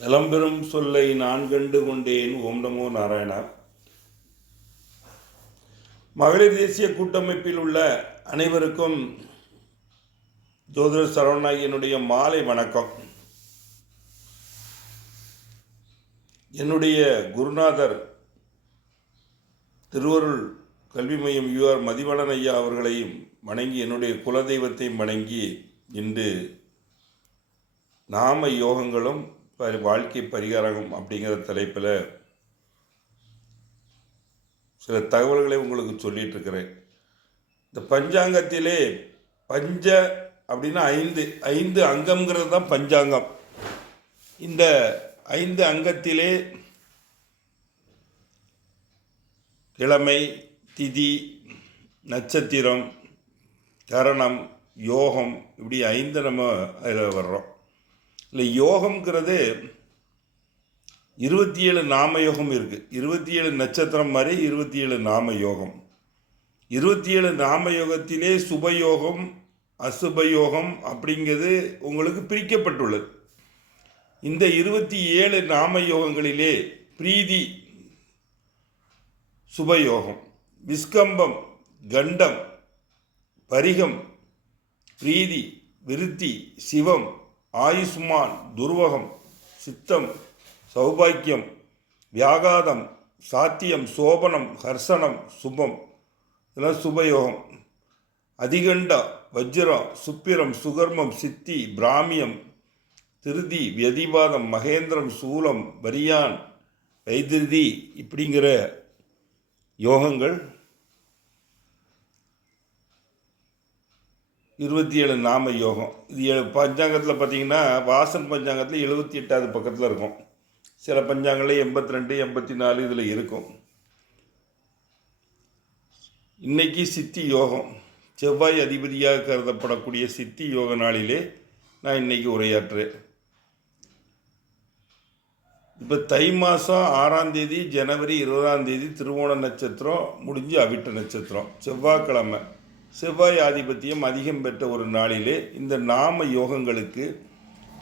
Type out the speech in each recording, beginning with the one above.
நிலம்பெறும் சொல்லை நான் கண்டு கொண்டேன். ஓம் நமோ நாராயணா மகளிர் தேசிய கூட்டமைப்பில் உள்ள அனைவருக்கும் ஜோதிடர் சரவணாகியனுடைய மாலை வணக்கம். என்னுடைய குருநாதர் திருவருள் கல்வி மையம் யூஆர் மதிவளன் ஐயா அவர்களையும் வணங்கி என்னுடைய குலதெய்வத்தையும் வணங்கி இன்று நாம யோகங்களும் பரி- வாழ்க்கை பரிகாரம் அப்படிங்கிற தலைப்பில் சில தகவல்களை உங்களுக்கு சொல்லிட்டு இருக்கிறேன். இந்த பஞ்சாங்கத்திலே பஞ்ச அப்படின்னா ஐந்து ஐந்து அங்கம்ங்கிறது தான் பஞ்சாங்கம். இந்த ஐந்து அங்கத்திலே கிழமை திதி நட்சத்திரம் கரணம் யோகம் இப்படி ஐந்து நம்ம அதில் வர்றோம். இல்லை யோகம்ங்கிறது இருபத்தி ஏழு நாம யோகம் இருக்குது இருபத்தி ஏழு நட்சத்திரம் மாதிரி இருபத்தி ஏழு நாம யோகம். இருபத்தி ஏழு நாம யோகத்திலே சுபயோகம் அசுபயோகம் அப்படிங்கிறது உங்களுக்கு பிரிக்கப்பட்டுள்ளது. இந்த இருபத்தி ஏழு நாம யோகங்களிலே பிரீதி சுபயோகம் விஸ்கம்பம் கண்டம் பரிகம் பிரீதி விருத்தி சிவம் ஆயுஷ்மான் துர்வகம் சித்தம் சௌபாக்கியம் வியாகாதம் சாத்தியம் சோபனம் ஹர்ஷனம் சுபம். இதெல்லாம் சுபயோகம். அதிகண்ட வஜ்ரம் சுப்பிரம் சுகர்மம் சித்தி பிராமியம் திருதி வியதிபாதம் மகேந்திரம் சூலம் பரியான் வைத்திருதி இப்படிங்கிற யோகங்கள் இருபத்தி ஏழு நாம யோகம். இது ஏழு பஞ்சாங்கத்தில் பார்த்தீங்கன்னா வாசன் பஞ்சாங்கத்தில் எழுபத்தி எட்டாவது பக்கத்தில் இருக்கும். சில பஞ்சாங்கங்கள் எண்பத்தி ரெண்டு எண்பத்தி நாலு இதில் இருக்கும். இன்னைக்கு சித்தி யோகம். செவ்வாய் அதிபதியாக கருதப்படக்கூடிய சித்தி யோக நாளிலே நான் இன்னைக்கு உரையாற்றுறேன். இப்போ தை மாதம் ஆறாம் தேதி ஜனவரி இருபதாம் தேதி திருவோண நட்சத்திரம் முடிஞ்சு அவிட்ட நட்சத்திரம். செவ்வாய்க்கிழமை. செவ்வாய் ஆதிபத்தியம் அதிகம் பெற்ற ஒரு நாளிலே இந்த நாம யோகங்களுக்கு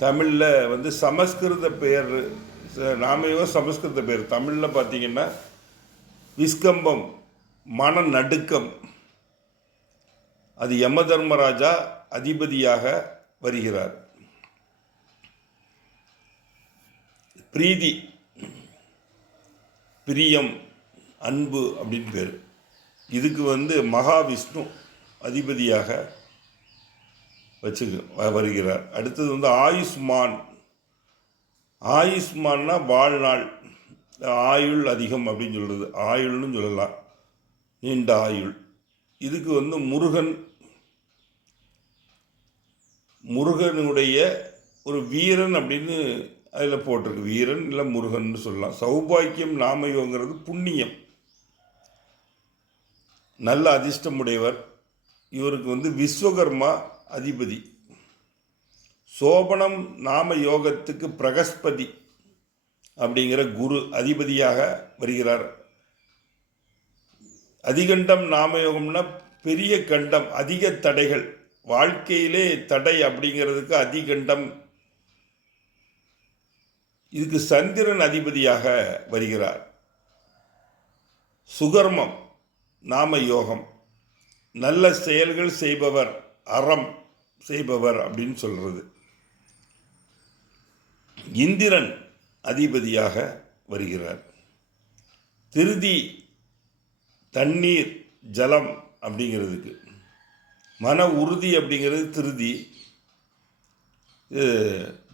தமிழில் வந்து சமஸ்கிருத பெயர் நாம யோகம் சமஸ்கிருத பெயர். தமிழில் பார்த்தீங்கன்னா விஸ்கம்பம் மன நடுக்கம். அது யம தர்மராஜா அதிபதியாக வருகிறார். பிரீதி பிரியம் அன்பு அப்படின்னு பேர். இதுக்கு வந்து மகாவிஷ்ணு அதிபதியாக வச்சு வருகிறார். அடுத்தது வந்து ஆயுஷ்மான். ஆயுஷ்மான்னா வாழ்நாள். ஆயுள் அதிகம் அப்படின்னு சொல்கிறது ஆயுள்னு சொல்லலாம். நீண்ட ஆயுள். இதுக்கு வந்து முருகன் முருகனுடைய ஒரு வீரன் அப்படின்னு அதில் போட்டிருக்கு. வீரன் இல்லை முருகன் சொல்லலாம். சௌபாக்கியம் நாமயோங்கிறது புண்ணியம். நல்ல அதிர்ஷ்டமுடையவர். இவருக்கு வந்து விஸ்வகர்மா அதிபதி. சோபனம் நாம யோகத்துக்கு பிரகஸ்பதி அப்படிங்கிற குரு அதிபதியாக வருகிறார். அதிகண்டம் நாமயோகம்னா பெரிய கண்டம் அதிக தடைகள். வாழ்க்கையிலே தடை அப்படிங்கிறதுக்கு அதிகண்டம். இதுக்கு சந்திரன் அதிபதியாக வருகிறார். சுகர்மம் நாம யோகம். நல்ல செயல்கள் செய்பவர் அறம் செய்பவர் அப்படின்னு சொல்கிறது இந்திரன் அதிபதியாக வருகிறார். திருதி தண்ணீர் ஜலம் அப்படிங்கிறதுக்கு. மன உறுதி அப்படிங்கிறது திருதி.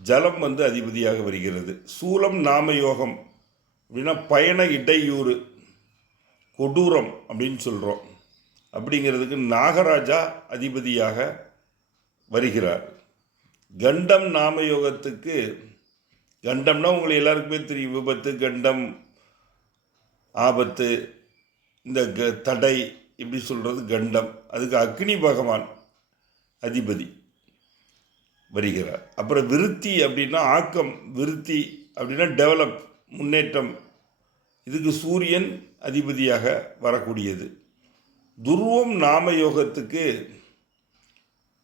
ஜலம் வந்து அதிபதியாக வருகிறது. சூலம் நாம யோகம் அப்படின்னா பயண இடையூறு கொடூரம் அப்படின்னு சொல்கிறோம் அப்படிங்கிறதுக்கு நாகராஜா அதிபதியாக வருகிறார். கண்டம் நாமயோகத்துக்கு கண்டம்னா உங்களுக்கு எல்லாருக்குமே தெரியும். விபத்து கண்டம் ஆபத்து இந்த க தடை இப்படி சொல்கிறது கண்டம். அதுக்கு அக்னி பகவான் அதிபதி வருகிறார். அப்புறம் விருத்தி அப்படின்னா ஆக்கம் விருத்தி அப்படின்னா டெவலப் முன்னேற்றம். இதுக்கு சூரியன் அதிபதியாக வரக்கூடியது. துருவம் நாம யோகத்துக்கு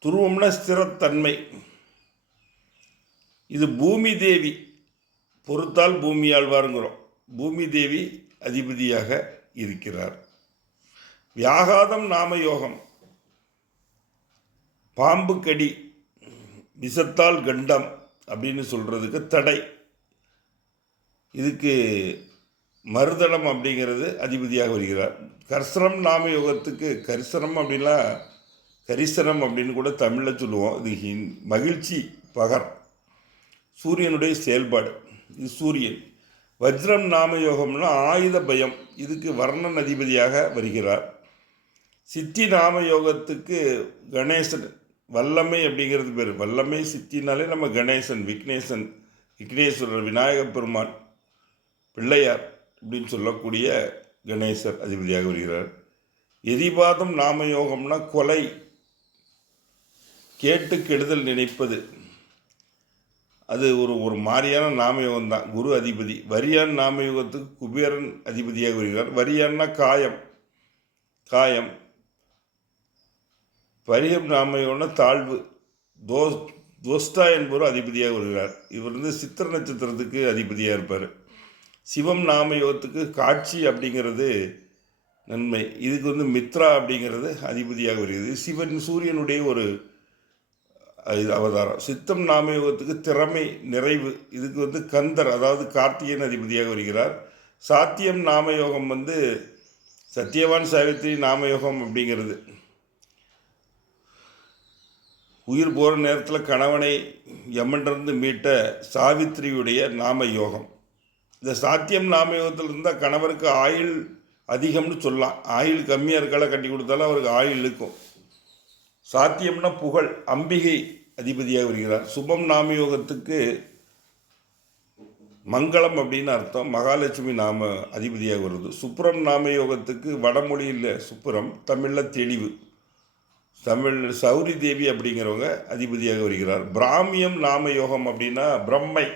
துருவம்னா ஸ்திரத்தன்மை. இது பூமி தேவி பொறுத்தால் பூமி ஆழ்வாருங்கிறோம். பூமி தேவி அதிபதியாக இருக்கிறார். வியாகாதம் நாம யோகம். பாம்பு கடி விஷத்தால் கண்டம் அப்படின்னு சொல்கிறதுக்கு தடை. இதுக்கு மருதனம் அப்படிங்கிறது அதிபதியாக வருகிறார். கரிசனம் நாம யோகத்துக்கு கரிசனம் அப்படின்னா கரிசனம் அப்படின்னு கூட தமிழில் சொல்லுவோம். இது ஹிந் மகிழ்ச்சி பகர். சூரியனுடைய செயல்பாடு. இது சூரியன். வஜ்ரம் நாம யோகம்னா ஆயுத பயம். இதுக்கு வர்ணன் அதிபதியாக வருகிறார். சித்தி நாம யோகத்துக்கு கணேசன். வல்லமை அப்படிங்கிறது பேர். வல்லமை சித்தினாலே நம்ம கணேசன் விக்னேசன் விக்னேஸ்வரர் விநாயகப் பெருமான் பிள்ளையார் அப்படின்னு சொல்லக்கூடிய கணேசர் அதிபதியாக வருகிறார். எதிபாதம் நாம யோகம்னா கொலை. கேட்டு கெடுதல் நினைப்பது. அது ஒரு ஒரு மாதிரியான நாமயோகம் தான் குரு அதிபதி. வரியான் நாமயோகத்துக்கு குபேரன் அதிபதியாக வருகிறார். வரியான்னா காயம். காயம். பரிகம் நாமயோகம்னா தாழ்வு. தோஸ் தோஸ்தா என்பவர் அதிபதியாக வருகிறார். இவர் வந்து சித்திர நட்சத்திரத்துக்கு அதிபதியாக இருப்பார். சிவம் நாமயோகத்துக்கு காட்சி அப்படிங்கிறது நன்மை. இதுக்கு வந்து மித்ரா அப்படிங்கிறது அதிபதியாக வருகிறது. சிவன் சூரியனுடைய ஒரு இது அவதாரம். சித்தம் நாமயோகத்துக்கு திறமை நிறைவு. இதுக்கு வந்து கந்தர் அதாவது கார்த்திகேயன் அதிபதியாக வருகிறார். சாத்தியம் நாமயோகம் வந்து சத்தியவான் சாவித்திரி நாமயோகம் அப்படிங்கிறது. உயிர் போகிற நேரத்தில் கணவனை யமன்றிருந்து மீட்ட சாவித்திரியுடைய நாம யோகம் இந்த சாத்தியம் நாமயோகத்தில் இருந்தால் கணவருக்கு ஆயுள் அதிகம்னு சொல்லலாம். ஆயுள் கம்மியாக இருக்கால கட்டி கொடுத்தாலும் அவருக்கு ஆயுள் இருக்கும் சாத்தியம்னா புகழ் அம்பிகை அதிபதியாக வருகிறார். சுபம் நாமயோகத்துக்கு மங்களம் அப்படின்னு அர்த்தம். மகாலட்சுமி நாம அதிபதியாக வருது. சுப்புரம் நாமயோகத்துக்கு வடமொழியில் சுப்புரம் தமிழில் தெளிவு. தமிழ் சௌரி தேவி அப்படிங்கிறவங்க அதிபதியாக வருகிறார். பிராமியம் நாமயோகம் அப்படின்னா பிரம்மை.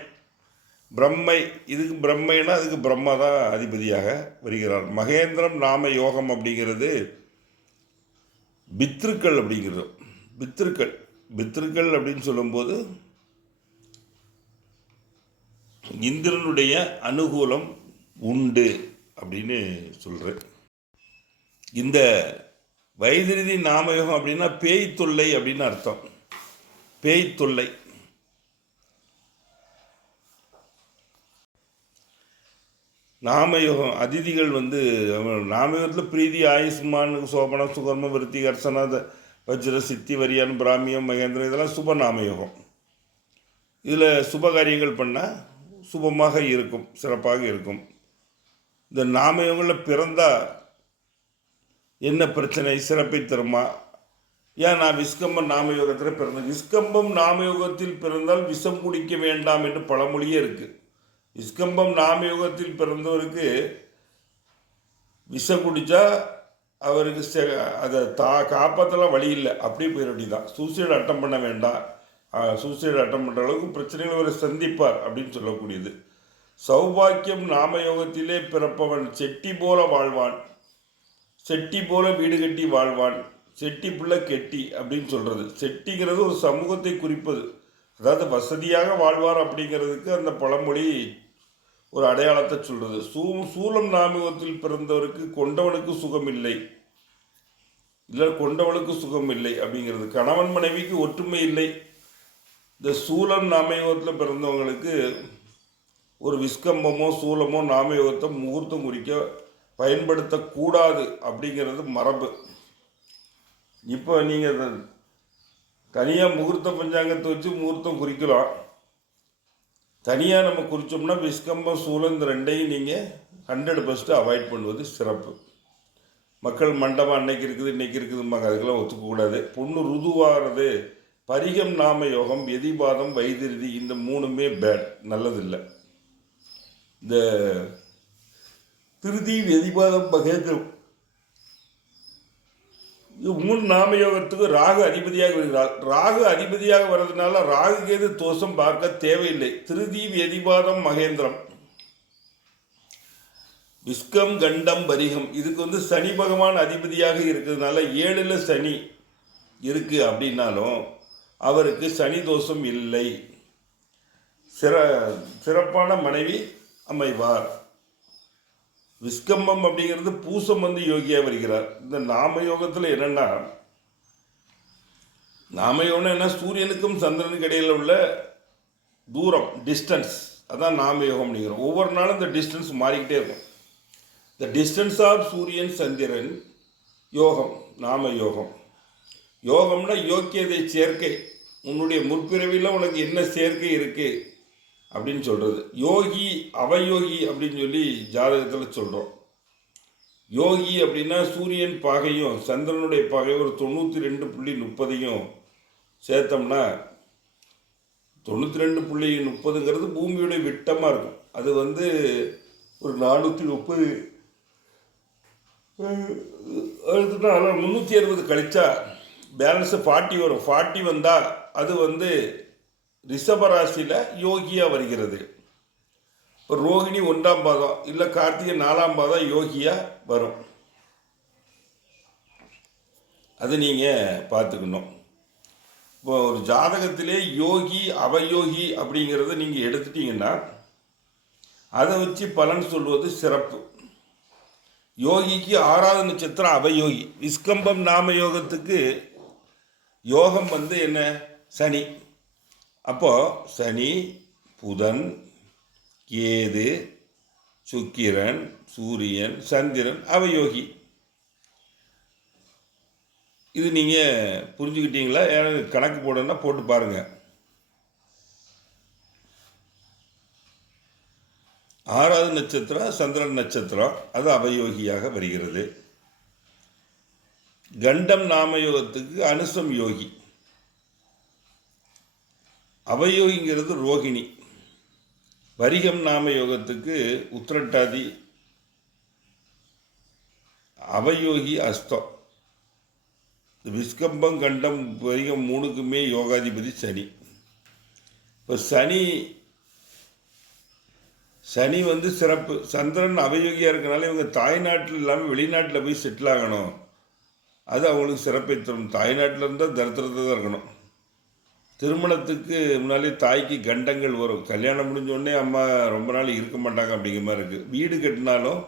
பிரம்மை இதுக்கு பிரம்மைனா அதுக்கு பிரம்மா தான் அதிபதியாக வருகிறார். மகேந்திரம் நாம யோகம் அப்படிங்கிறது பித்ருக்கள் அப்படிங்கிறது. பித்ருக்கள். பித்ருக்கள் அப்படின்னு சொல்லும்போது இந்திரனுடைய அனுகூலம் உண்டு அப்படின்னு சொல்கிறேன் இந்த வைதிருதி நாமயோகம் அப்படின்னா பேய் தொல்லை அப்படின்னு அர்த்தம். பேய் தொல்லை. நாமயோகம் அதிதிகள் வந்து நாமயோகத்தில் பிரீதி ஆயுஷ்மான் சோபனம் சுகர்ம விருத்தி கர்சன வஜ்ர சித்தி வரியான் பிராமியம் மகேந்திரம் இதெல்லாம் சுப நாமயோகம் இதில் சுப காரியங்கள் பண்ணால் சுபமாக இருக்கும் சிறப்பாக இருக்கும். இந்த நாமயோகங்களில் பிறந்தால் என்ன பிரச்சனை? சிறப்பை தருமா? ஏன் நான் விஸ்கம்பம் நாமயோகத்தில் பிறந்தேன்? விஸ்கம்பம் நாமயோகத்தில் பிறந்தால் விஷம் குடிக்க வேண்டாம் என்று பழமொழியே இருக்குது விஸ்கம்பம் நாமயோகத்தில் பிறந்தவருக்கு விஷம் குடித்தா அவருக்கு செ அதை தா காப்பாற்றலாம் வழி இல்லை. அப்படியே போயிட வேண்டியதான் சூசைடு அட்டம் பண்ண வேண்டாம். சூசைடு அட்டம் பண்ணுற அளவுக்கு பிரச்சனைகளை அவரை சந்திப்பார் அப்படின்னு சொல்லக்கூடியது. சௌபாக்கியம் நாமயோகத்திலே பிறப்பவன் செட்டி போல வாழ்வான். செட்டி போல வீடு கட்டி வாழ்வான். செட்டி புள்ள கெட்டி அப்படின்னு சொல்கிறது செட்டிங்கிறது ஒரு சமூகத்தை குறிப்பது. அதாவது வசதியாக வாழ்வார் அப்படிங்கிறதுக்கு அந்த பழமொழி ஒரு அடையாளத்தை சொல்கிறது சூ சூலம் நாமகத்தில் பிறந்தவருக்கு கொண்டவனுக்கு சுகம் இல்லை இல்லை கொண்டவனுக்கு சுகம் இல்லை அப்படிங்கிறது. கணவன் மனைவிக்கு ஒற்றுமை இல்லை. இந்த சூலம் நாமயோகத்தில் பிறந்தவங்களுக்கு ஒரு விஸ்கம்பமோ சூலமோ நாமயோகத்தை முகூர்த்தம் குறிக்க பயன்படுத்தக்கூடாது அப்படிங்கிறது மரபு. இப்போ நீங்கள் தனியாக முகூர்த்த பஞ்சாங்கத்தை வச்சு முகூர்த்தம் குறிக்கலாம். தனியாக நம்ம குறித்தோம்னா விஸ்கம்பம் சூழல் இந்த ரெண்டையும் நீங்கள் ஹண்ட்ரட் பர்சன்ட் அவாய்ட் பண்ணுவது சிறப்பு. மக்கள் மண்டபம் அன்னைக்கு இருக்குது இன்றைக்கி இருக்குதும்பாங்க. அதுக்கெல்லாம் ஒத்துக்கக்கூடாது பொண்ணு ருதுவாகிறது பரிகம் நாம யோகம் எதிபாதம் வைதிருதி இந்த மூணுமே பேட் நல்லதில்லை. இந்த திருதி எதிபாதம் மகேந்திரம் இது மூணு நாமயோகத்துக்கு ராகு அதிபதியாக வருகிறார் ராகு அதிபதியாக வர்றதுனால ராகு கேது தோஷம் பார்க்க தேவையில்லை. திருதி வெதிபாதம் மகேந்திரம். விஸ்கம் கண்டம் பரிகம். இதுக்கு வந்து சனி பகவான் அதிபதியாக இருக்கிறதுனால ஏழில் சனி இருக்குது அப்படின்னாலும் அவருக்கு சனி தோஷம் இல்லை. சிற சிறப்பான மனைவி அமைவார். விஸ்கம்பம் அப்படிங்கிறது பூசம் வந்து யோகியாக வருகிறார். இந்த நாம யோகத்தில் என்னென்னா நாம யோகம் என்ன? சூரியனுக்கும் சந்திரனுக்கு இடையில் உள்ள தூரம் டிஸ்டன்ஸ் அதான் நாம யோகம் அப்படிங்கிறோம். ஒவ்வொரு நாளும் இந்த டிஸ்டன்ஸ் மாறிக்கிட்டே இருக்கும். The distance of Suriyan Chandran யோகம் நாம யோகம். யோகம்னா யோக்கியதை சேர்க்கை. உன்னுடைய முற்பிறவியில் உனக்கு என்ன சேர்க்கை இருக்குது அப்படின்னு சொல்கிறது யோகி அவயோகி அப்படின்னு சொல்லி ஜாதகத்தில் சொல்கிறோம் யோகி அப்படின்னா சூரியன் பாகையும் சந்திரனுடைய பாகையும் ஒரு தொண்ணூற்றி ரெண்டு புள்ளி முப்பதையும் சேர்த்தோம்னா தொண்ணூற்றி ரெண்டு புள்ளி முப்பதுங்கிறது பூமியுடைய விட்டமாக இருக்கும். அது வந்து ஒரு நானூற்றி முப்பது எடுத்துட்டா முந்நூற்றி அறுபது கழிச்சா பேலன்ஸு ஃபார்ட்டி வரும். ஃபார்ட்டி வந்தால் அது வந்து ரிஷபராசியில் யோகியாக வருகிறது. இப்போ ரோகிணி ஒன்றாம் பாதம் இல்லை கார்த்திகை நாலாம் பாதம் யோகியாக வரும். அது நீங்கள் பார்த்துக்கணும். இப்போ ஒரு ஜாதகத்திலே யோகி அவயோகி அப்படிங்கிறத நீங்கள் எடுத்துட்டீங்கன்னா அதை வச்சு பலன் சொல்வது சிறப்பு. யோகிக்கு ஆறாவது நட்சத்திரம் அவயோகி. விஸ்கம்பம் நாம யோகத்துக்கு யோகம் வந்து என்ன? சனி. அப்போது சனி புதன் கேது சுக்கிரன் சூரியன் சந்திரன் அவயோகி. இது நீங்கள் புரிஞ்சுக்கிட்டீங்களா? ஏன்னா கணக்கு போடணும்னா போட்டு பாருங்கள் ஆறாவது நட்சத்திரம் சந்திரன் நட்சத்திரம் அது அவயோகியாக வருகிறது. கண்டம் நாமயோகத்துக்கு அனுசம் யோகி. அவயோகிங்கிறது ரோகிணி. வரிகம் நாம யோகத்துக்கு உத்திரட்டாதி. அவயோகி அஸ்தம் விஸ்கம்பம் கண்டம் வரிகம் மூணுக்குமே யோகாதிபதி சனி. இப்போ சனி சனி வந்து சிறப்பு. சந்திரன் அவயோகியாக இருக்கனால இவங்க தாய்நாட்டில் இல்லாமல் வெளிநாட்டில் போய் செட்டில் ஆகணும். அது அவங்களுக்கு சிறப்பை தரும். தாய்நாட்டில் இருந்தால் தரித்திரத்தை தான் இருக்கணும். திருமணத்துக்கு முன்னாலே தாய்க்கு கண்டங்கள் வரும். கல்யாணம் முடிஞ்சோடனே அம்மா ரொம்ப நாள் இருக்க மாட்டாங்க அப்படிங்கிற மாதிரி இருக்குது வீடு கட்டினாலும்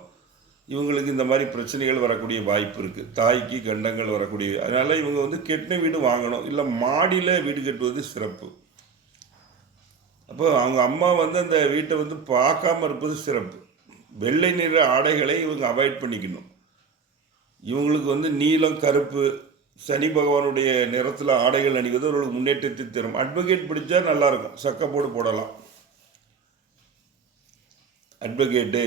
இவங்களுக்கு இந்த மாதிரி பிரச்சனைகள் வரக்கூடிய வாய்ப்பு இருக்குது தாய்க்கு கண்டங்கள் வரக்கூடிய அதனால் இவங்க வந்து கெட்டின வீடு வாங்கணும். இல்லை மாடியில் வீடு கட்டுவது சிறப்பு. அப்போ அவங்க அம்மா வந்து அந்த வீட்டை வந்து பார்க்காம இருப்பது சிறப்பு. வெள்ளை நிற ஆடைகளை இவங்க அவாய்ட் பண்ணிக்கணும். இவங்களுக்கு வந்து நீலம் கருப்பு சனி பகவானுடைய நிறத்தில் ஆடைகள் அணிவது ஒரு முன்னேற்றத்தை தரும். அட்வொகேட் பிடிச்சா நல்லாயிருக்கும். சக்கப்போடு போடலாம். அட்வொகேட்டு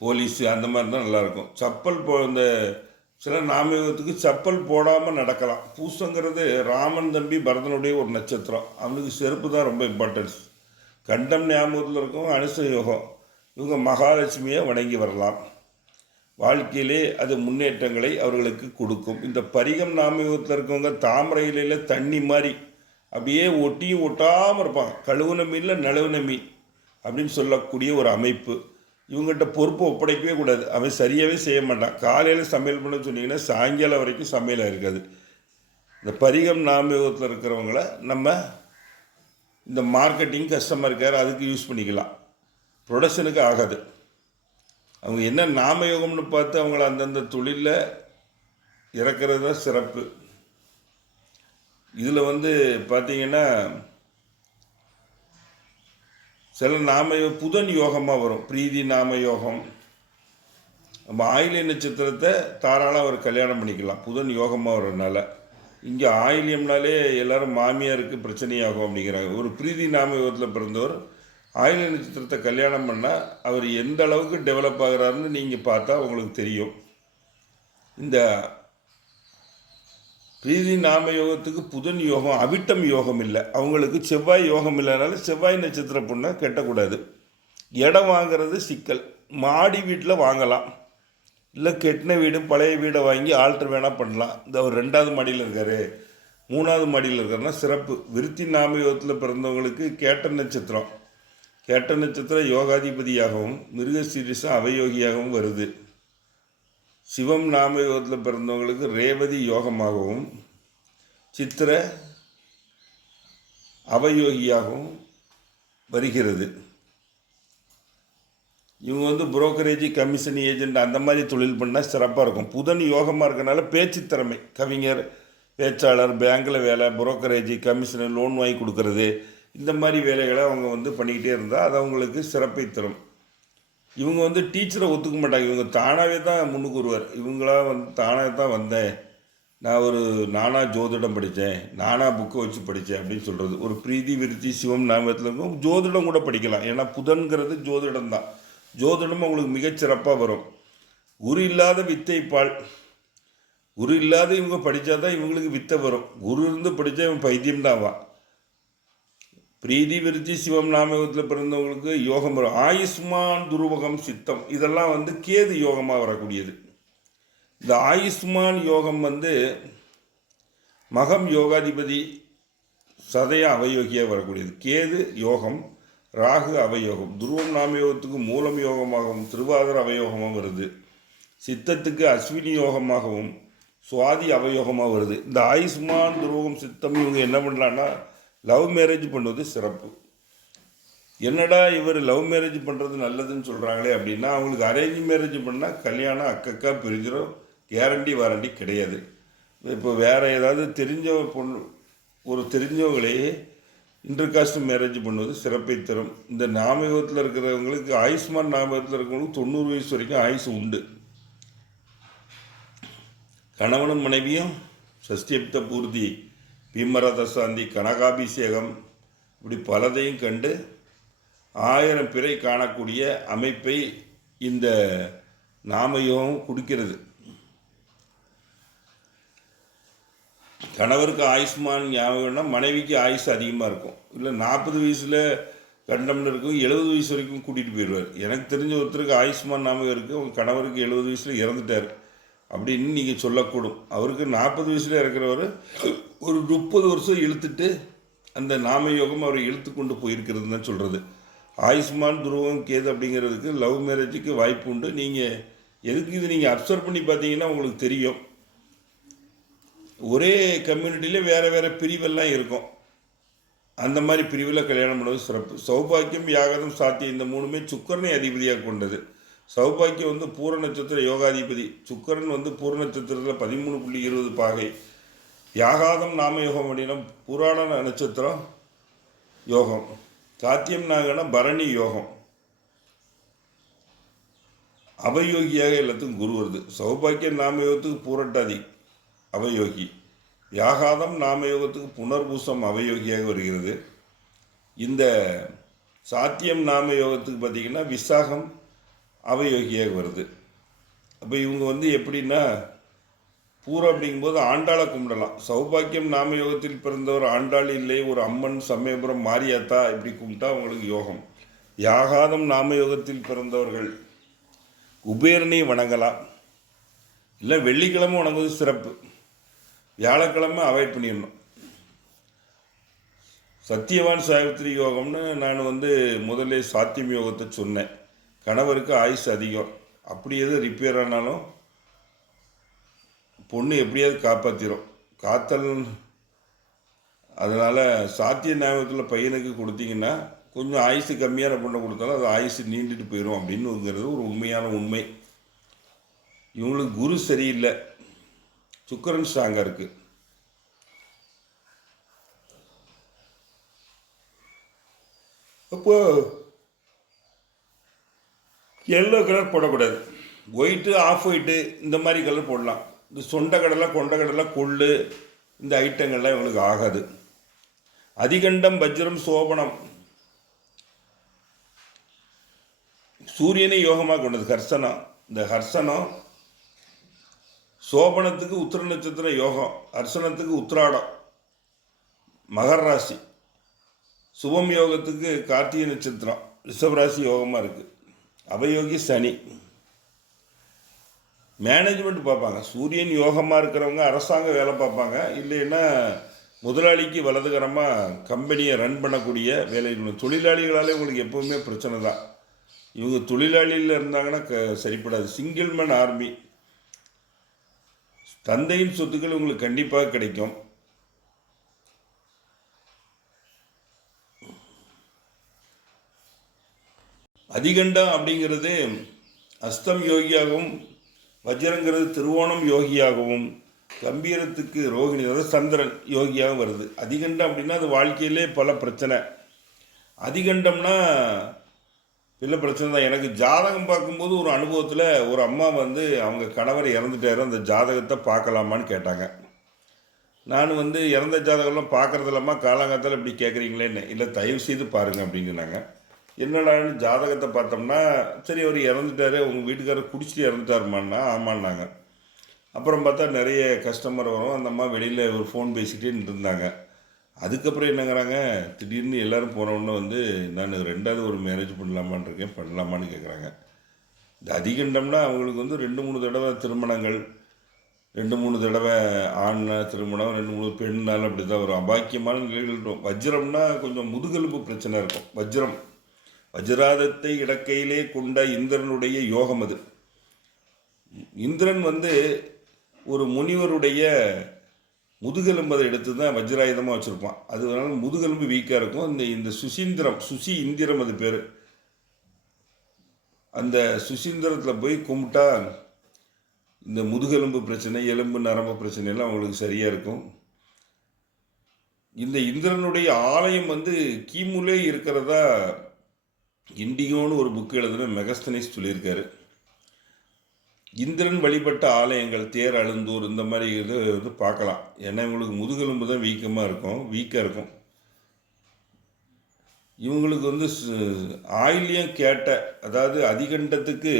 போலீஸு அந்த மாதிரி தான் நல்லாயிருக்கும். சப்பல் போ இந்த சில நாமயோகத்துக்கு சப்பல் போடாமல் நடக்கலாம். பூசங்கிறது ராமன் தம்பி பரதனுடைய ஒரு நட்சத்திரம். அவனுக்கு செருப்பு தான் ரொம்ப இம்பார்ட்டன்ஸ் கண்டம் ஞாபகத்தில் இருக்கும். அனுச யோகம். இவங்க மகாலட்சுமியை வணங்கி வரலாம். வாழ்க்கையிலே அது முன்னேற்றங்களை அவர்களுக்கு கொடுக்கும். இந்த பரிகம் நாமயோகத்தில் இருக்கவங்க தாமரை இலையில தண்ணி மாதிரி அப்படியே ஒட்டியும் ஒட்டாமல் இருப்பாங்க. கழுவுன மீனில் நழுவுன மீன் அப்படின்னு சொல்லக்கூடிய ஒரு அமைப்பு. இவங்ககிட்ட பொறுப்பு ஒப்படைக்கவே கூடாது. அவன் சரியாகவே செய்ய மாட்டான். காலையில் சமையல் பண்ண சொன்னீங்கன்னா சாயங்காலம் வரைக்கும் சமையலாக இருக்காது. இந்த பரிகம் நாமயோகத்தில் இருக்கிறவங்கள நம்ம இந்த மார்க்கெட்டிங் கஸ்டமர் கேர் அதுக்கு யூஸ் பண்ணிக்கலாம். ப்ரொடக்ஷனுக்கு ஆகாது. அவங்க என்ன நாமயோகம்னு பார்த்து அவங்கள அந்தந்த தொழிலில் இறக்கிறது தான் சிறப்பு. இதில் வந்து பார்த்தீங்கன்னா சில நாம புதன் யோகமாக வரும். பிரீதி நாம யோகம். நம்ம ஆயிலிய நட்சத்திரத்தை தாராளம் அவர் கல்யாணம் பண்ணிக்கலாம். புதன் யோகமாக வர்றதுனால. இங்கே ஆயிலியம்னாலே எல்லாரும் மாமியாருக்கு பிரச்சனையாகும் அப்படிங்கிறாங்க. ஒரு பிரீதி நாம யோகத்தில் பிறந்தவர் ஆயிலிய நட்சத்திரத்தை கல்யாணம் பண்ணால் அவர் எந்த அளவுக்கு டெவலப் ஆகிறாருன்னு நீங்கள் பார்த்தா உங்களுக்கு தெரியும். இந்த பிரீதி நாம யோகத்துக்கு புதன் யோகம் அவிட்டம் யோகம் இல்லை. அவங்களுக்கு செவ்வாய் யோகம் இல்லைனால செவ்வாய் நட்சத்திர பொண்ணை கட்டக்கூடாது. இடம் வாங்குறது சிக்கல். மாடி வீட்டில் வாங்கலாம். இல்லை கெட்டின வீடு பழைய வீடை வாங்கி ஆல்ட்ரு வேணால் பண்ணலாம். இந்த அவர் ரெண்டாவது மாடியில் இருக்காரு. மூணாவது மாடியில் இருக்காருன்னா சிறப்பு. விருத்தி நாமயோகத்தில் பிறந்தவங்களுக்கு கேட்ட நட்சத்திரம். கேட்ட நட்சத்திரம் யோகாதிபதியாகவும் மிருகசீரிசம் அவயோகியாகவும் வருது. சிவம் நாம யோகத்தில் பிறந்தவங்களுக்கு ரேவதி யோகமாகவும் சித்திர அவயோகியாகவும் வருகிறது. இவங்க வந்து புரோக்கரேஜ் கமிஷன் ஏஜென்ட் அந்த மாதிரி தொழில் பண்ணால் சிறப்பாக இருக்கும். புதன் யோகமாக இருக்கனால பேச்சு திறமை. கவிஞர் பேச்சாளர் பேங்கில் வேலை புரோக்கரேஜ் கமிஷனு லோன் வாங்கி கொடுக்கறது இந்த மாதிரி வேலைகளை அவங்க வந்து பண்ணிக்கிட்டே இருந்தால் அது அவங்களுக்கு சிறப்பை தரும். இவங்க வந்து டீச்சரை ஒத்துக்க மாட்டாங்க. இவங்க தானாகவே தான் முன்னுக்கு வருவார். இவங்களாம் வந்து தானாக தான் வந்தேன். நான் ஒரு நானாக ஜோதிடம் படித்தேன். நானாக புக்கை வச்சு படித்தேன் அப்படின்னு சொல்கிறது ஒரு பிரீதி விருத்தி சிவம் நாமத்தில் இருக்கும். ஜோதிடம் கூட படிக்கலாம். ஏன்னா புதன்கிறது ஜோதிடம் தான். ஜோதிடம் அவங்களுக்கு மிகச்சிறப்பாக வரும். குரு இல்லாத வித்தை பால். குரு இல்லாத இவங்க படித்தா தான் இவங்களுக்கு வித்தை வரும். குரு இருந்து படித்தா இவன் பைத்தியம் தான் ஆவான். பிரீதி விருத்தி சிவம் நாமயோகத்தில் பிறந்தவங்களுக்கு யோகம் வரும். ஆயுஷ்மான் துருவகம் சித்தம். இதெல்லாம் வந்து கேது யோகமாக வரக்கூடியது. இந்த ஆயுஷ்மான் யோகம் வந்து மகம் யோகாதிபதி சதய அவயோகியாக வரக்கூடியது. கேது யோகம் ராகு அவயோகம். துருவம் நாமயோகத்துக்கு மூலம் யோகமாகவும் திருவாதிர அவயோகமாக வருது. சித்தத்துக்கு அஸ்வினி யோகமாகவும் சுவாதி அவயோகமாக வருது. இந்த ஆயுஷ்மான் துருவகம் சித்தம் இவங்க என்ன பண்ணலான்னா லவ் மேரேஜ் பண்ணுவது சிறப்பு. என்னடா இவர் லவ் மேரேஜ் பண்ணுறது நல்லதுன்னு சொல்கிறாங்களே அப்படின்னா அவங்களுக்கு அரேஞ்ச் மேரேஜ் பண்ணால் கல்யாணம் அக்கக்கா பிரிஞ்சிடும் கேரண்டி வாரண்டி கிடையாது. இப்போ வேறு ஏதாவது தெரிஞ்ச பொண்ணு ஒரு தெரிஞ்சவங்களையே இன்டர் காஸ்ட் மேரேஜ் பண்ணுவது சிறப்பை தரும். இந்த நாமயோகத்தில் இருக்கிறவங்களுக்கு ஆயுஷ்மான் நாமயோகத்தில் இருக்கிறவங்களுக்கு தொண்ணூறு வயசு வரைக்கும் ஆயுசு உண்டு. கணவனும் மனைவியும் சஷ்டியப்த பூர்த்தி பீமரத சாந்தி கனகாபிஷேகம் இப்படி பலதையும் கண்டு ஆயிரம் பிறை காணக்கூடிய அமைப்பை இந்த நாமயோகம் கொடுக்கிறது. கணவருக்கு ஆயுஷ்மான் ஞாபகம்னா மனைவிக்கு ஆயுஷ் அதிகமாக இருக்கும். இல்லை நாற்பது வயசில் கண்டம்னு இருக்கும் எழுபது வயசு வரைக்கும் கூட்டிகிட்டு போயிடுவார். எனக்கு தெரிஞ்ச ஒருத்தருக்கு ஆயுஷ்மான் ஞாபகம் இருக்குது அவங்க கணவருக்கு எழுபது வயசில் இறந்துட்டார். அப்படின்னு நீங்கள் சொல்லக்கூடும். அவருக்கு நாற்பது வயசில் இருக்கிறவர் ஒரு முப்பது வருஷம் இழுத்துட்டு அந்த நாம யோகம் அவரை இழுத்து கொண்டு போயிருக்கிறது தான் சொல்கிறது ஆயுஷ்மான் துருவம் கேது அப்படிங்கிறதுக்கு லவ் மேரேஜுக்கு வாய்ப்பு உண்டு. நீங்கள் எதுக்கு இது நீங்கள் அப்சர்வ் பண்ணி பார்த்தீங்கன்னா உங்களுக்கு தெரியும். ஒரே கம்யூனிட்டியில் வேறு வேறு பிரிவெல்லாம் இருக்கும். அந்த மாதிரி பிரிவில் கல்யாணம் பண்ணுவது சிறப்பு. சௌபாக்கியம் யாகதம் சாத்தியம் இந்த மூணுமே சுக்கரனை அதிபதியாக கொண்டது. சௌபாக்கியம் வந்து பூர நட்சத்திர யோகாதிபதி. சுக்கரன் வந்து பூர நட்சத்திரத்தில் பதிமூணு புள்ளி இருபது பாகை. யாகாதம் நாம யோகம் அப்படின்னா புராண நட்சத்திரம் யோகம். சாத்தியம் நாகனா பரணி யோகம். அவயோகியாக எல்லாத்துக்கும் குரு வருது. சௌபாக்கியம் நாமயோகத்துக்கு பூரட்டாதி அவயோகி. யாகாதம் நாமயோகத்துக்கு புனர்பூசம் அவயோகியாக வருகிறது. இந்த சாத்தியம் நாமயோகத்துக்கு பார்த்திங்கன்னா விசாகம் அவயோகியாக வருது. அப்போ இவங்க வந்து எப்படின்னா ஊர் அப்படிங்கும்போது ஆண்டாளை கும்பிடலாம். சௌபாக்கியம் நாமயோகத்தில் பிறந்தவர் ஆண்டாள் இல்லை ஒரு அம்மன் சமயபுரம் மாரியாத்தா இப்படி கும்பிட்டா அவங்களுக்கு யோகம். யாகாதம் நாம யோகத்தில் பிறந்தவர்கள் குபேரனை வணங்கலாம். இல்லை வெள்ளிக்கிழமை வணங்குவது சிறப்பு. வியாழக்கிழமை அவாய்ட் பண்ணிடணும். சத்தியவான் சாவித்திரி யோகம்னு நான் வந்து முதல்ல சாத்தியம் யோகத்தை சொன்னேன். கணவருக்கு ஆயுஸ் அதிகம். அப்படி எது ரிப்பேர் ஆனாலும் பொண்ணு எப்படியாவது காப்பாற்றிடும் காத்தல் அதனால் சாத்திய ஞாபகத்தில் பையனுக்கு கொடுத்தீங்கன்னா கொஞ்சம் ஆயுசு கம்மியான பொண்ணை கொடுத்தாலும் அது ஆயுசு நீண்டுட்டு போயிடும் அப்படின்னுங்கிறது ஒரு உண்மையான உண்மை. இவங்களுக்கு குரு சரியில்லை. சுக்கரன் ஸ்ட்ராங்காக இருக்குது அப்போ எல்லோ கலர் போடக்கூடாது. ஒயிட்டு ஆஃப் ஒயிட்டு இந்த மாதிரி கலர் போடலாம். இந்த சொண்டை கடலை கொண்ட கடலை கொள்ளு இந்த ஐட்டங்கள்லாம் இவங்களுக்கு ஆகாது. அதிகண்டம் வஜ்ரம் சோபனம். சூரியனை யோகமாக கொண்டது ஹர்சனம் இந்த ஹர்சனம் சோபனத்துக்கு உத்திர நட்சத்திர யோகம் ஹர்சனத்துக்கு உத்திராடம் மகர ராசி. சுபம் யோகத்துக்கு கார்த்திகை நட்சத்திரம் ரிஷபராசி யோகமாக இருக்குது அவயோகி சனி. மேனேஜ்மெண்ட் பார்ப்பாங்க. சூரியன் யோகமாக இருக்கிறவங்க அரசாங்க வேலை பார்ப்பாங்க. இல்லைன்னா முதலாளிக்கு வலதுகரமாக கம்பெனியை ரன் பண்ணக்கூடிய வேலை தொழிலாளிகளாலே உங்களுக்கு எப்போவுமே பிரச்சனை தான். இவங்க தொழிலாளியில் இருந்தாங்கன்னா க சரிப்படாது. சிங்கிள் மேன் ஆர்மி தந்தையின் சொத்துக்கள் உங்களுக்கு கண்டிப்பாக கிடைக்கும். அதிகண்டம் அப்படிங்கிறது அஸ்தம் யோகியாகவும் வஜ்ரங்கிறது திருவோணம் யோகியாகவும் கம்பீரத்துக்கு ரோகிணி அதாவது சந்திரன் யோகியாகவும் வருது. அதிகண்டம் அப்படின்னா அது வாழ்க்கையிலே பல பிரச்சனை. அதிகண்டம்னா இல்லை பிரச்சனை தான். எனக்கு ஜாதகம் பார்க்கும்போது ஒரு அனுபவத்தில் ஒரு அம்மா வந்து அவங்க கணவர் இறந்துட்டாரு அந்த ஜாதகத்தை பார்க்கலாமான்னு கேட்டாங்க. நான் வந்து இறந்த ஜாதகம்லாம் பார்க்கறது இல்லாமல் காலங்காலத்தில் இப்படி கேட்குறீங்களேன்னு இல்லை தயவு செய்து பாருங்கள் அப்படின்னு சொன்னாங்க என்னடான்னு ஜாதகத்தை பார்த்தோம்னா சரி அவர் இறந்துட்டாரு உங்கள் வீட்டுக்காரர் குடிச்சிட்டு இறந்துட்டாருமான்னா ஆமான்னாங்க. அப்புறம் பார்த்தா நிறைய கஸ்டமர் வரும் அந்த அம்மா வெளியில் ஒரு ஃபோன் பேசிகிட்டே இருந்தாங்க அதுக்கப்புறம் என்னங்கிறாங்க திடீர்னு எல்லோரும் போனவுடனே வந்து நான் ரெண்டாவது ஒரு மேரேஜ் பண்ணலாமான்னு இருக்கேன் பண்ணலாமான்னு கேட்குறாங்க இந்த அதிகண்டம்னா அவங்களுக்கு வந்து ரெண்டு மூணு தடவை திருமணங்கள் ரெண்டு மூணு தடவை ஆண்னா திருமணம் ரெண்டு மூணு பெண்ணால் அப்படி தான் வரும். அபாக்கியமான நிலைகள் இருக்கும் வஜ்ரம்னா கொஞ்சம் முதுகெலும்பு பிரச்சனை இருக்கும். வஜ்ரம். வஜ்ராதத்தை இடக்கையிலே கொண்ட இந்திரனுடைய யோகம் அது. இந்திரன் வந்து ஒரு முனிவருடைய முதுகெலும்பதை எடுத்து தான் வஜ்ராயுதமாக வச்சுருப்பான். அதனால முதுகெலும்பு வீக்காக இருக்கும். இந்த இந்த சுசீந்திரம் சுசி இந்திரம் அது பேர். அந்த சுசீந்திரத்தில் போய் கும்பிட்டா இந்த முதுகெலும்பு பிரச்சனை எலும்பு நரம்பு பிரச்சனைலாம் அவங்களுக்கு சரியாக இருக்கும். இந்த இந்திரனுடைய ஆலயம் வந்து கீமுலே இருக்கிறதா இண்டிகோன்னு ஒரு புக் எழுதுன மெகஸ்தனிஸ் சொல்லியிருக்காரு. இந்திரன் வழிபட்ட ஆலயங்கள் தேர் அழுந்தூர் இந்த மாதிரி இது வந்து பார்க்கலாம். ஏன்னா இவங்களுக்கு முதுகெலும்பு தான் வீக்கமாக இருக்கும் வீக்காக இருக்கும். இவங்களுக்கு வந்து ஆயில்யம் கேட்ட அதாவது அதிகண்டத்துக்கு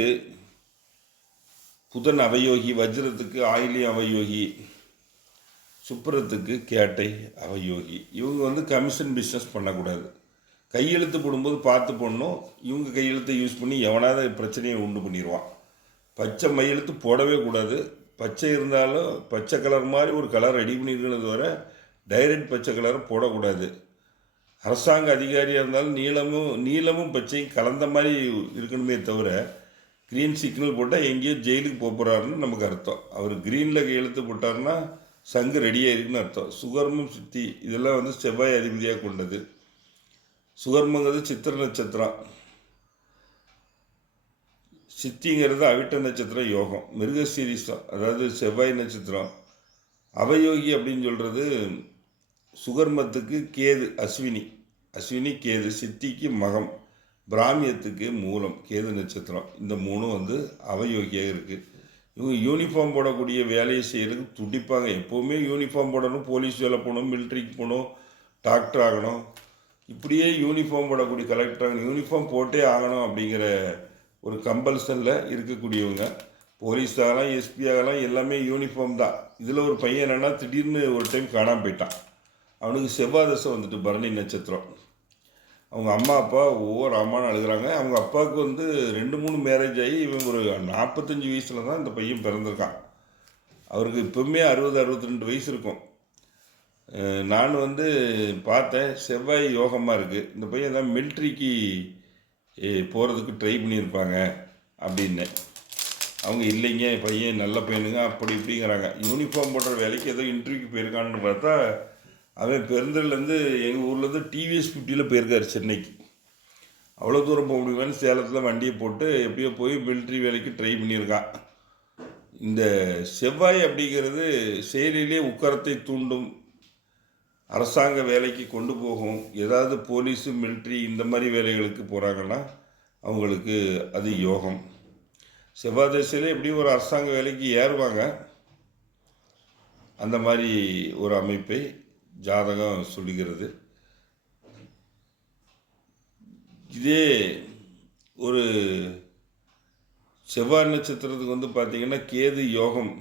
புதன் அவயோகி வஜ்ரத்துக்கு ஆயில்யம் அவயோகி சுப்புரத்துக்கு கேட்டை அவயோகி இவங்க வந்து கமிஷன் பிஸ்னஸ் பண்ணக்கூடாது. கையெழுத்து போடும்போது பார்த்து போடணும். இவங்க கையெழுத்தை யூஸ் பண்ணி எவனாவது பிரச்சனையை உண்டு பண்ணிடுவான் பச்சை மையெழுத்து போடவே கூடாது. பச்சை இருந்தாலும் பச்சை கலர் மாதிரி ஒரு கலர் ரெடி பண்ணியிருக்கிறது வர டைரக்ட் பச்சை கலரை போடக்கூடாது. அரசாங்க அதிகாரியாக இருந்தாலும் நீளமும் நீளமும் பச்சையும் கலந்த மாதிரி இருக்கணுமே தவிர க்ரீன் சிக்னல் போட்டால் எங்கேயோ ஜெயிலுக்கு போக போகிறாருன்னு நமக்கு அர்த்தம். அவர் க்ரீனில் கையெழுத்து போட்டாருன்னா சங்கு ரெடியாக இருக்குன்னு அர்த்தம். சுகர்மும் சித்தி இதெல்லாம் வந்து செவ்வாய் அதிபதியாக கொண்டது. சுகர்மங்கிறது சித்திர நட்சத்திரம். சித்திங்கிறது அவிட்ட நட்சத்திரம் யோகம். மிருகசீரிசம் அதாவது செவ்வாய் நட்சத்திரம். அவயோகி அப்படின்னு சொல்கிறது சுகர்மத்துக்கு கேது அஸ்வினி. அஸ்வினி கேது சித்திக்கு மகம். பிராமியத்துக்கு மூலம் கேது நட்சத்திரம். இந்த மூணும் வந்து அவயோகியாக இருக்குது இவங்க யூனிஃபார்ம் போடக்கூடிய வேலையை செய்கிறதுக்கு துடிப்பாங்க. எப்போவுமே யூனிஃபார்ம் போடணும் போலீஸ் வேலை போகணும் மிலிட்ரிக்கு போகணும் டாக்டர் ஆகணும். இப்படியே யூனிஃபார்ம் போடக்கூடிய கலெக்டர் யூனிஃபார்ம் போட்டே ஆகணும் அப்படிங்கிற ஒரு கம்பல்சனில் இருக்கக்கூடியவங்க. போலீஸ் ஆகலாம் எஸ்பி ஆகலாம் எல்லாமே யூனிஃபார்ம் தான். இதில் ஒரு பையன் என்னென்னா திடீர்னு ஒரு டைம் காணாமல் போயிட்டான். அவனுக்கு செவ்வாய் தசை வந்துட்டு பரணி நட்சத்திரம். அவங்க அம்மா அப்பா ஒவ்வொரு அம்மானு அழுகுறாங்க. அவங்க அப்பாவுக்கு வந்து ரெண்டு மூணு மேரேஜ் ஆகி இவன் ஒரு நாற்பத்தஞ்சு வயசில் தான் இந்த பையன் பிறந்திருக்கான். அவருக்கு இப்போவுமே அறுபது அறுபத்தி ரெண்டு வயசு இருக்கும். நான் வந்து பார்த்தேன் செவ்வாய் யோகமாக இருக்குது இந்த பையன் தான் மில்ட்ரிக்கு போகிறதுக்கு ட்ரை பண்ணியிருப்பாங்க அப்படின்னு. அவங்க இல்லைங்க பையன் நல்ல பையனுங்க அப்படி இப்படிங்கிறாங்க. யூனிஃபார்ம் போடுற வேலைக்கு ஏதோ இன்டர்வியூக்கு போயிருக்கான்னு பார்த்தா அவன் பெருந்தல்லேருந்து எங்கள் ஊர்லேருந்து டிவிஎஸ் ஃபிஃப்டியில் போயிருக்காரு சென்னைக்கு. அவ்வளோ தூரம் போக முடியுமான்னு சேலத்தில் வண்டியை போட்டு எப்படியோ போய் மிலிட்ரி வேலைக்கு ட்ரை பண்ணியிருக்கான். இந்த செவ்வாய் அப்படிங்கிறது செயலிலே உக்கரத்தை தூண்டும் அரசாங்க வேலைக்கு கொண்டு போகும். ஏதாவது போலீஸு மிலிட்ரி இந்த மாதிரி வேலைகளுக்கு போகிறாங்கன்னா அவங்களுக்கு அது யோகம். செவ்வாய் திசையில் எப்படியும் ஒரு அரசாங்க வேலைக்கு ஏறுவாங்க? அந்த மாதிரி ஒரு அமைப்பை ஜாதகம் சொல்லுகிறது. இதே ஒரு செவ்வாய் நட்சத்திரத்துக்கு வந்து பார்த்திங்கன்னா கேது யோகம்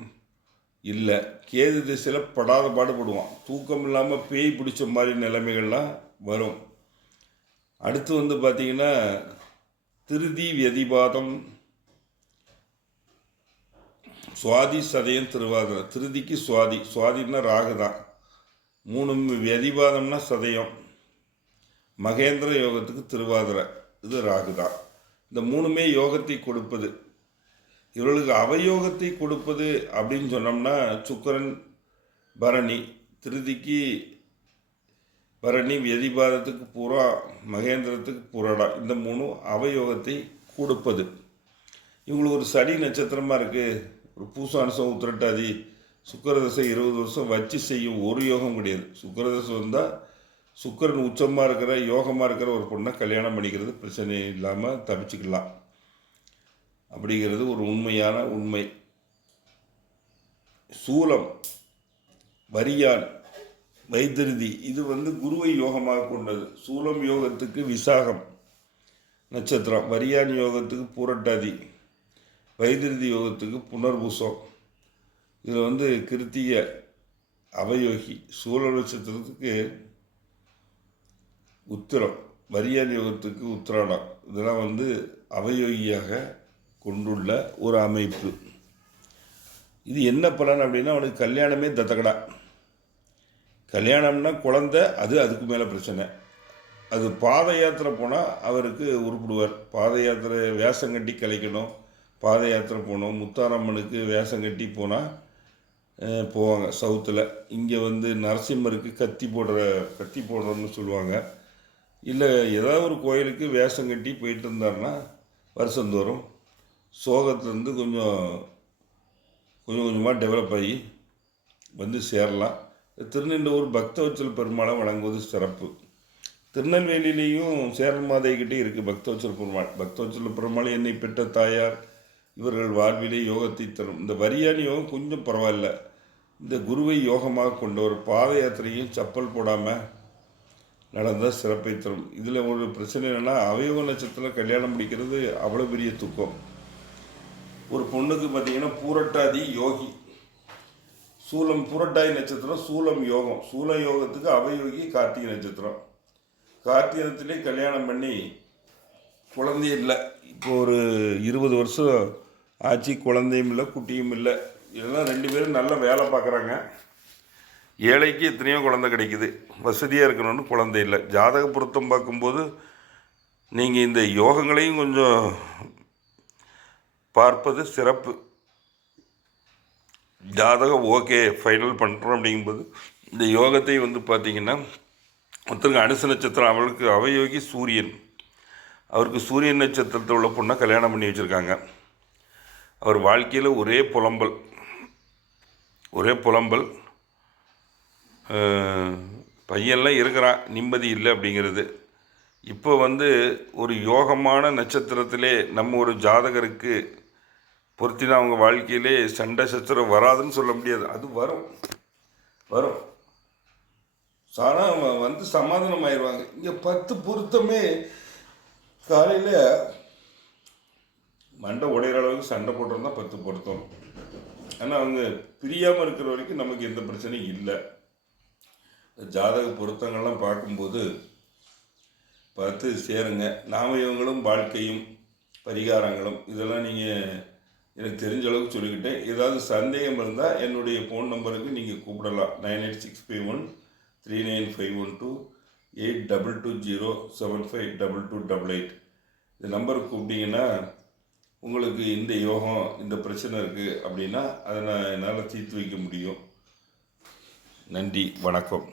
இல்லை கேது திசையில் படாத பாடுபடுவான். தூக்கம் இல்லாமல் பேய் பிடிச்ச மாதிரி நிலைமைகள்லாம் வரும். அடுத்து வந்து பார்த்திங்கன்னா திருதி வியதிபாதம். சுவாதி சதயம் திருவாதிரம் திருதிக்கு சுவாதி. சுவாதின்னா ராகு தான். மூணு வியதிபாதம்னா சதயம். மகேந்திர யோகத்துக்கு திருவாதிரை. இது ராகு தான். இந்த மூணுமே யோகத்தை கொடுப்பது. இவர்களுக்கு அவயோகத்தை கொடுப்பது அப்படின்னு சொன்னோம்னா சுக்கரன் பரணி திருதிக்கு பரணி வெதிபாரத்துக்கு பூரா மகேந்திரத்துக்கு புரடா. இந்த மூணும் அவயோகத்தை கொடுப்பது. இவங்களுக்கு ஒரு சனி நட்சத்திரமாக இருக்குது ஒரு பூசானுசம் உத்திரட்டாதி. சுக்கரதசை இருபது வருஷம் வச்சு செய்யும் ஒரு யோகம் கிடையாது. சுக்கரதசை வந்தால் சுக்கரன் உச்சமாக இருக்கிற யோகமாக இருக்கிற ஒரு பொண்ணை கல்யாணம் பண்ணிக்கிறது பிரச்சனை இல்லாமல் தப்பிச்சுக்கலாம். அப்படிங்கிறது ஒரு உண்மையான உண்மை. சூலம் வரியான் வைத்திருதி இது வந்து குருவை யோகமாக கொண்டது. சூலம் யோகத்துக்கு விசாகம் நட்சத்திரம். வரியான் யோகத்துக்கு பூரட்டாதி வைத்திருதி யோகத்துக்கு புனர்பூசம். இதில் வந்து கிருத்திய அவயோகி சூழ நட்சத்திரத்துக்கு உத்திரம் வரியான் யோகத்துக்கு உத்திராடம் இதெல்லாம் வந்து அவயோகியாக கொண்டுள்ள ஒரு அமைப்பு. இது என்ன பலன் அப்படின்னா அவனுக்கு கல்யாணமே தத்தக்கடா கல்யாணம்னா குழந்தை அது அதுக்கு மேலே பிரச்சனை. அது பாத யாத்திரை போனால் அவருக்கு உருப்பிடுவார். பாத யாத்திரை வேஷம் கட்டி கலைக்கணும். பாத யாத்திரை போகணும். முத்தாரம்மனுக்கு வேஷம் கட்டி போனால் போவாங்க சவுத்தில். இங்கே வந்து நரசிம்மருக்கு கத்தி போடுற கத்தி போடுறோம்னு சொல்லுவாங்க. இல்லை ஏதாவது ஒரு கோயிலுக்கு வேஷம் கட்டி போயிட்டு இருந்தாருன்னா வருஷந்தோறும் சோகத்துலேருந்து கொஞ்சம் கொஞ்சம் கொஞ்சமாக டெவலப் ஆகி வந்து சேரலாம். திருநெல்லூர் பக்தவச்சல் பெருமாளை வழங்குவது சிறப்பு. திருநெல்வேலியிலையும் சேரல் மாதைக்கிட்டே இருக்குது பக்தவச்சல் பெருமாள். பக்தவச்சல் பெருமாள் என்னை பெற்ற தாயார். இவர்கள் வாழ்விலே யோகத்தை தரும். இந்த வரியான யோகம் கொஞ்சம் பரவாயில்ல. இந்த குருவை யோகமாக கொண்ட ஒரு பாத யாத்திரையும் சப்பல் போடாமல் நடந்தால் சிறப்பை தரும். இதில் ஒரு பிரச்சனை என்னென்னா அவயோக நட்சத்திரம் கல்யாணம் முடிக்கிறது அவ்வளோ பெரிய துக்கம். ஒரு பொண்ணுக்கு பார்த்தீங்கன்னா பூரட்டாதி யோகி. சூலம் புரட்டாதி நட்சத்திரம் சூலம் யோகம். சூல யோகத்துக்கு அவயோகி கார்த்திகை நட்சத்திரம். கார்த்திகத்திலே கல்யாணம் பண்ணி குழந்தையும் இல்லை. இப்போ ஒரு இருபது வருஷம் ஆச்சு குழந்தையும் இல்லை குட்டியும் இல்லை. இதெல்லாம் ரெண்டு பேரும் நல்ல வேலை பார்க்குறாங்க. ஏழைக்கு எத்தனையோ குழந்தை கிடைக்குது. வசதியாக இருக்கணும்னு குழந்தை இல்லை. ஜாதக பொருத்தம் பார்க்கும்போது நீங்கள் இந்த யோகங்களையும் கொஞ்சம் பார்ப்பது சிறப்பு. ஜாதகம் ஓகே ஃபைனல் பண்ணுறோம் அப்படிங்கும்போது இந்த யோகத்தை வந்து பார்த்திங்கன்னா ஒருத்தருக்கு அனுச நட்சத்திரம் அவளுக்கு அவயோகி சூரியன். அவருக்கு சூரியன் நட்சத்திரத்தில் உள்ள பொண்ணை கல்யாணம் பண்ணி வச்சுருக்காங்க. அவர் வாழ்க்கையில் ஒரே புலம்பல். ஒரே புலம்பல். பையன்லாம் இருக்கிறான் நிம்மதி இல்லை அப்படிங்கிறது. இப்போ வந்து ஒரு யோகமான நட்சத்திரத்திலே நம்ம ஒரு ஜாதகருக்கு பொருத்தினா அவங்க வாழ்க்கையிலே சண்டை சச்சரவு வராதுன்னு சொல்ல முடியாது. அது வரும். வரும். சாரா வந்து சமாதானம் ஆயிடுவாங்க. இங்கே பத்து பொருத்தமே காலையில் மண்டை உடையிற அளவுக்கு சண்டை போட்டிருந்தா பத்து பொருத்தம். ஆனால் அவங்க பிரியாமல் இருக்கிற வரைக்கும் நமக்கு எந்த பிரச்சனையும் இல்லை. ஜாதக பொருத்தங்கள்லாம் பார்க்கும்போது பார்த்து சேருங்க. நாம இவங்களும் வாழ்க்கையும் பரிகாரங்களும் இதெல்லாம் நீங்கள் எனக்கு தெரிஞ்ச அளவுக்கு சொல்லிக்கிட்டேன். ஏதாவது சந்தேகம் இருந்தால் என்னுடைய ஃபோன் நம்பருக்கு நீங்கள் கூப்பிடலாம். Nine eight six five one three nine five one two eight double two zero seven five double two double eight. இந்த நம்பருக்கு கூப்பிட்டீங்கன்னா உங்களுக்கு இந்த யோகம் இந்த பிரச்சனை இருக்குது அப்படின்னா அதை நான் என்னால் தீர்த்து வைக்க முடியும். நன்றி வணக்கம்.